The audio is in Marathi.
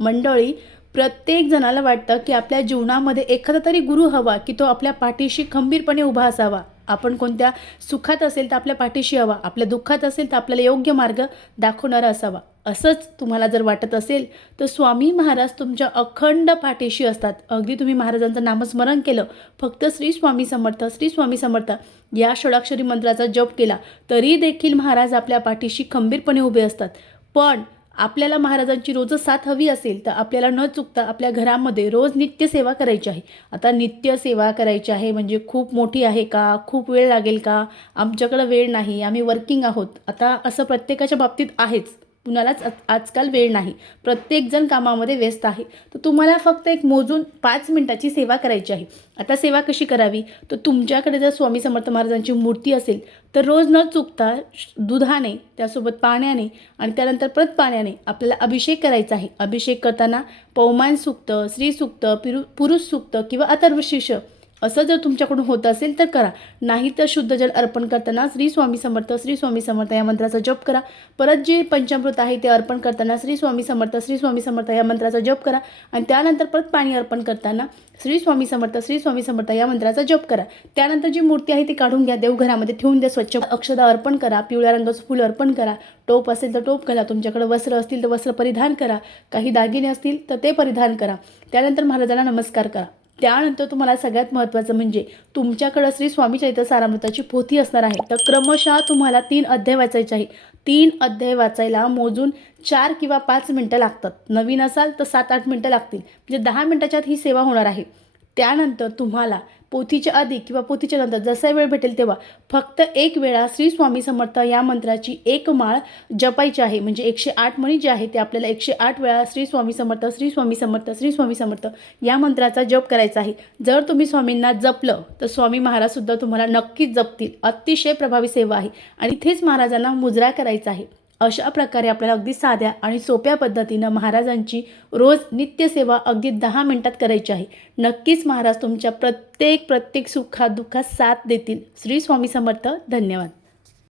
मंडळी, प्रत्येक जणाला वाटतं की आपल्या जीवनामध्ये एखादा तरी गुरु हवा की तो आपल्या पाठीशी खंबीरपणे उभा असावा. आपण कोणत्या सुखात असेल तर आपल्या पाठीशी हवा, आपल्या दुःखात असेल तर आपल्याला योग्य मार्ग दाखवणारा असावा. असंच तुम्हाला जर वाटत असेल तर स्वामी महाराज तुमच्या अखंड पाठीशी असतात. अगदी तुम्ही महाराजांचं नामस्मरण केलं, फक्त श्री स्वामी समर्थ, श्री स्वामी समर्थ या षडाक्षरी मंत्राचा जप केला तरी देखील महाराज आपल्या पाठीशी खंबीरपणे उभे असतात. पण आपल्याला महाराजांची रोजच साथ हवी असेल तर आपल्याला न चुकता आपल्या घरामध्ये रोज नित्यसेवा करायची आहे. आता नित्यसेवा करायची आहे म्हणजे खूप मोठी आहे का, खूप वेळ लागेल का, आमच्याकडं वेळ नाही, आम्ही वर्किंग आहोत, आता असं प्रत्येकाच्या बाबतीत आहेच. कुणालाच आजकाल वेळ नाही, प्रत्येकजण कामामध्ये व्यस्त आहे. तर तुम्हाला फक्त एक मोजून 5 मिनिटाची सेवा करायची आहे. आता सेवा कशी करावी, तर तुमच्याकडे जर स्वामी समर्थ महाराजांची मूर्ती असेल तर रोज न चुकता दुधाने, त्यासोबत पाण्याने आणि त्यानंतर परत पाण्याने आपल्याला अभिषेक करायचा आहे. अभिषेक करताना पौमान सूक्त, स्त्री सूक्त, पुरुष सूक्त किंवा अथर्वशीर्ष असं जर तुमच्याकडून होत असेल तर करा. नाही तर शुद्ध जल अर्पण करताना श्री स्वामी समर्थ, श्री स्वामी समर्थ या मंत्राचा जप करा. परत जे पंचामृत आहे ते अर्पण करताना श्री स्वामी समर्थ, श्री स्वामी समर्थ या मंत्राचा जप करा. आणि त्यानंतर परत पाणी अर्पण करताना श्री स्वामी समर्थ, श्री स्वामी समर्थ या मंत्राचा जप करा. त्यानंतर जी मूर्ती आहे ती काढून घ्या, देवघरामध्ये ठेवून द्या, स्वच्छ अक्षदा अर्पण करा, पिवळ्या रंगाचं फूल अर्पण करा, टोप असेल तर टोप घाला, तुमच्याकडे वस्त्र असतील तर वस्त्र परिधान करा, काही दागिने असतील तर ते परिधान करा. त्यानंतर महाराजांना नमस्कार करा. त्यानंतर तुम्हाला सगळ्यात महत्त्वाचं म्हणजे तुमच्याकडं श्री स्वामी चरित्र सारामृताची पोथी असणार आहे. तर क्रमशः तुम्हाला 3 अध्याय वाचायचे आहे. 3 अध्याय वाचायला मोजून 4 किंवा 5 मिनटं लागतात. नवीन असाल तर 7-8 मिनटं लागतील, म्हणजे 10 मिनटाच्यात ही सेवा होणार आहे. त्यानंतर तुम्हाला पोथीच्या आधी किंवा पोथीच्या नंतर जसा वेळ भेटेल तेव्हा फक्त एक वेळा श्री स्वामी समर्थ या मंत्राची एक माळ जपायची आहे. म्हणजे 108 म्हणी जे आहे ते आपल्याला 108 वेळा श्री स्वामी समर्थ, श्री स्वामी समर्थ, श्री स्वामी समर्थ या मंत्राचा जप करायचा आहे. जर तुम्ही स्वामींना जपलं तर स्वामी महाराजसुद्धा तुम्हाला नक्कीच जपतील. अतिशय प्रभावी सेवा आहे आणि इथेच महाराजांना मुजरा करायचा आहे. अशा प्रकारे आपल्याला अगदी साध्या आणि सोप्या पद्धतीनं महाराजांची रोज नित्यसेवा अगदी 10 मिनिटात करायची आहे. नक्कीच महाराज तुमच्या प्रत्येक सुखात दुःखात साथ देतील. श्री स्वामी समर्थ. धन्यवाद.